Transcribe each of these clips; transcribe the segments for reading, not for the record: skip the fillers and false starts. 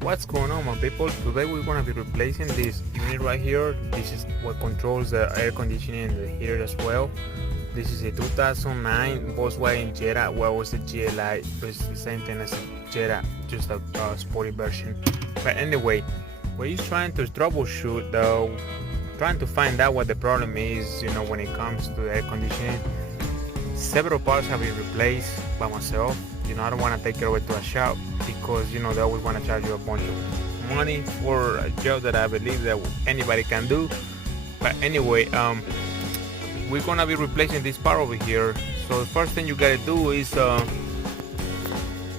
What's going on, my people? Today we're gonna be replacing this unit right here. This is what controls the air conditioning and the heater as well. This is a 2009 Volkswagen Jetta. Well, it's a GLI, but it's the same thing as a Jetta, just a sporty version. But anyway, we're just trying to troubleshoot, though, trying to find out what the problem is. When it comes to the air conditioning, several parts have been replaced by myself. I don't want to take it over to a shop because they always want to charge you a bunch of money for a job that I believe that anybody can do. But anyway, we're gonna be replacing this part over here. So the first thing you gotta do is pop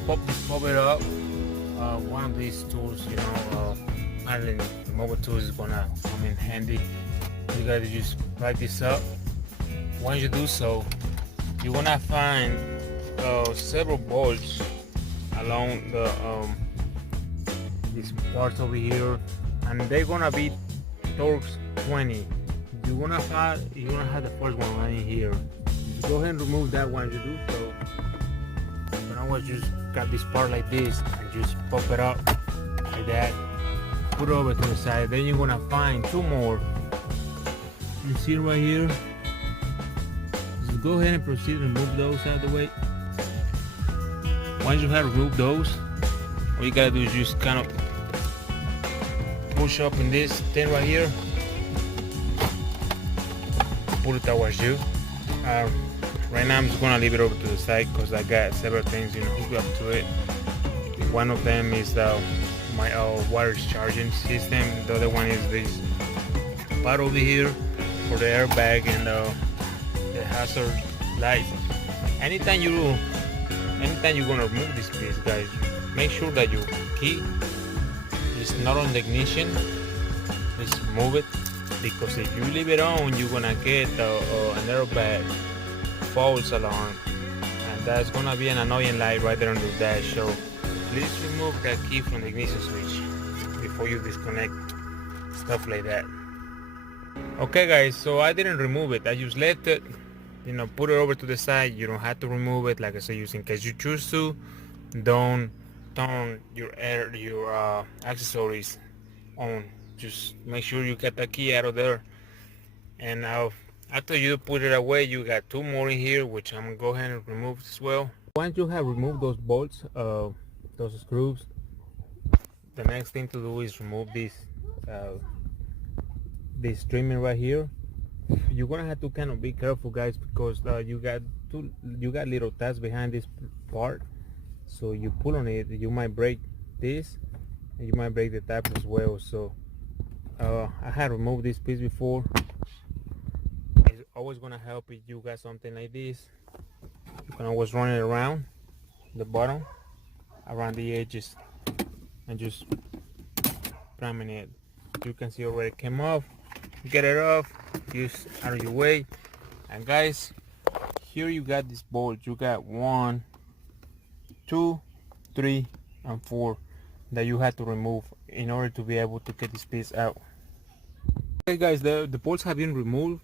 it up. One of these tools, iron mobile tools is gonna come in handy. You gotta just light this up. Once you do so, you're gonna find several bolts along the these parts over here, and they're gonna be Torx 20. You're gonna have the first one right in here. Just go ahead and remove that one. You do so. But I was just got this part like this and just pop it up like that. Put it over to the side. Then you're gonna find two more. You see it right here. Just go ahead and proceed to remove those out of the way. Once you have removed those, all you gotta do is just kind of push up in this thing right here, pull it towards you. Right now I'm just gonna leave it over to the side because I got several things hooked up to it. One of them is my water charging system. The other one is this part over here for the airbag and the hazard lights. Anytime you're gonna remove this piece, guys, make sure that your key is not on the ignition. Just remove it, because if you leave it on, you're gonna get an airbag false alarm, and that's gonna be an annoying light right there on the dash. So please remove that key from the ignition switch before you disconnect, stuff like that. Okay, guys, so I didn't remove it. I just left it, put it over to the side. You don't have to remove it. Like I said, just in case you choose to, don't turn your accessories on. Just make sure you get the key out of there. And now, after you put it away, you got two more in here, which I'm gonna go ahead and remove as well. Once you have removed those bolts, those screws, the next thing to do is remove this trimming right here. You're gonna have to kind of be careful, guys, because you got little tabs behind this part. So you pull on it, you might break this, and you might break the tab as well. So I had removed this piece before. It's always gonna help if you got something like this. You can always run it around the bottom, around the edges, and just priming it. You can see already came off. Get it off, just out of your way. And guys, here you got this bolt. You got 1, 2, 3, and 4 that you had to remove in order to be able to get this piece out. Okay, guys, the bolts have been removed.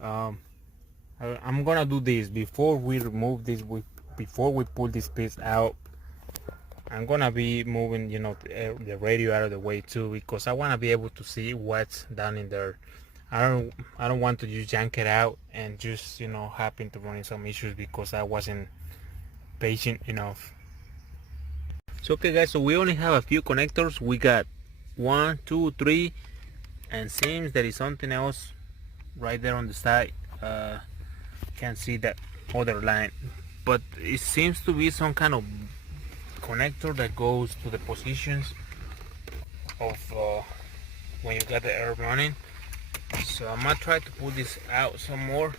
I'm gonna do this before we remove this. Before we pull this piece out, I'm gonna be moving the radio out of the way too, because I want to be able to see what's down in there. I don't want to just yank it out and just happen to run into some issues because I wasn't patient enough. So okay, guys, so we only have a few connectors. We got 1, 2, 3, and seems there is something else right there on the side. Can't see that other line, but it seems to be some kind of connector that goes to the positions of when you got the air running. So I'm gonna try to pull this out some more,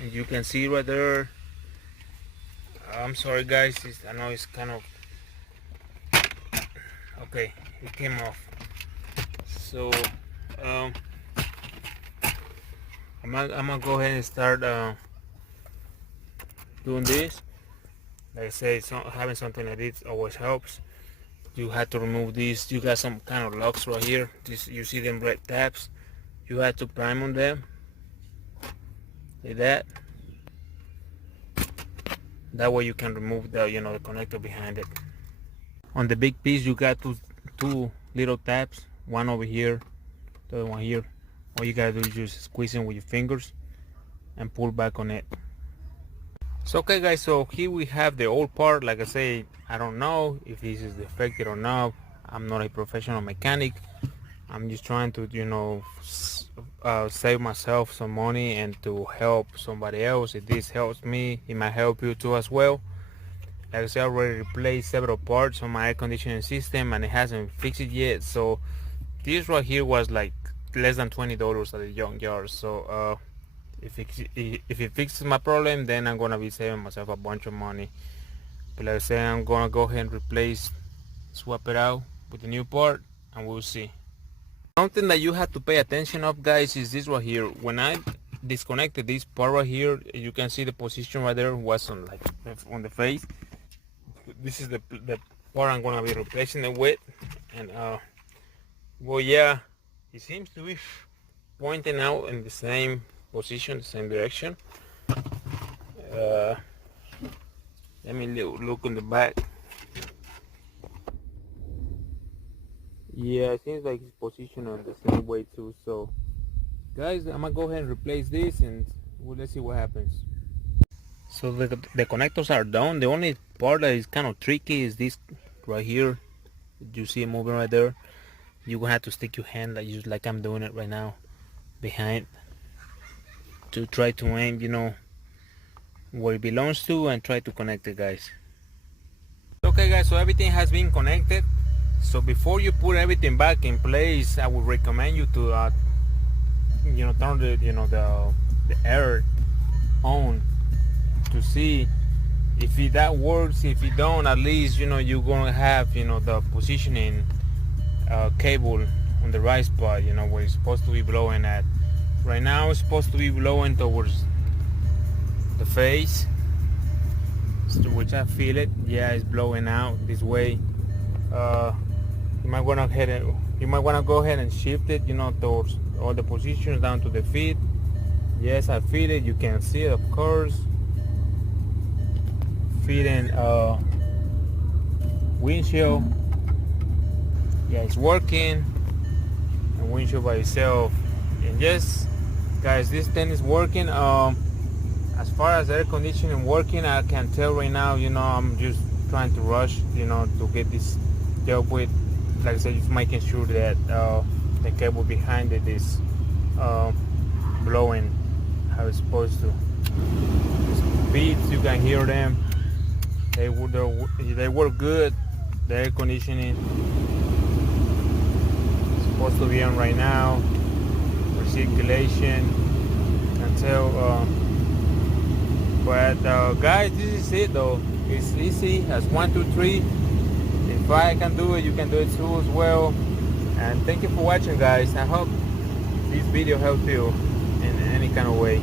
and you can see right there. I'm sorry, guys, I know it's kind of okay. It came off. So I'm gonna go ahead and start doing this. Like I say, having something like this always helps. You have to remove these. You got some kind of locks right here. You see them red tabs. You have to prime on them like that. That way you can remove the the connector behind it. On the big piece you got two little tabs, one over here, the other one here. All you gotta do is just squeeze it with your fingers and pull back on it. So okay guys, so here we have the old part. Like I say, I don't know if this is defective or not. I'm not a professional mechanic. I'm just trying to, you know, save myself some money and to help somebody else. If this helps me, it might help you too as well. Like I said, I already replaced several parts on my air conditioning system and it hasn't fixed it yet. So this right here was like less than $20 at the junkyard. So if it fixes my problem, then I'm gonna be saving myself a bunch of money. But like I said, I'm gonna go ahead and swap it out with the new part, and we'll see. Something that you have to pay attention of, guys, is this right here. When I disconnected this part right here, you can see the position right there was on like on the face. This is the part I'm gonna be replacing it with, and well, yeah, it seems to be pointing out in the same position, the same direction. Let me look on the back. Yeah, it seems like it's positioned on the same way too. So guys, I'm gonna go ahead and replace this, and let's see what happens. So the connectors are done. The only part that is kind of tricky is this right here. You see it moving right there. You're gonna have to stick your hand like I'm doing it right now behind to try to aim, you know, where it belongs to, and try to connect it, guys. Okay guys, so everything has been connected. So before you put everything back in place, I would recommend you to you know, turn the air on to see if that works. If it don't, at least, you know, you're gonna have, you know, the positioning cable on the right spot, you know, where it's supposed to be blowing at. Right now it's supposed to be blowing towards the face, which I feel it. Yeah, it's blowing out this way. You might want to go ahead and shift it, you know, towards all the positions down to the feet. Yes, I feel it. You can see it, of course. Feet and windshield. Yeah, it's working. And windshield by itself. And yes, guys, this thing is working. As far as air conditioning working, I can tell right now, you know, I'm just trying to rush, you know, to get this job with. Like I said, just making sure that the cable behind it is blowing how it's supposed to. These beats, you can hear them. They work good. The air conditioning is supposed to be on right now. Recirculation, you can tell. But guys, this is it though. It's easy as 1, 2, 3. If I can do it, you can do it too as well. And thank you for watching, guys. I hope this video helped you in any kind of way.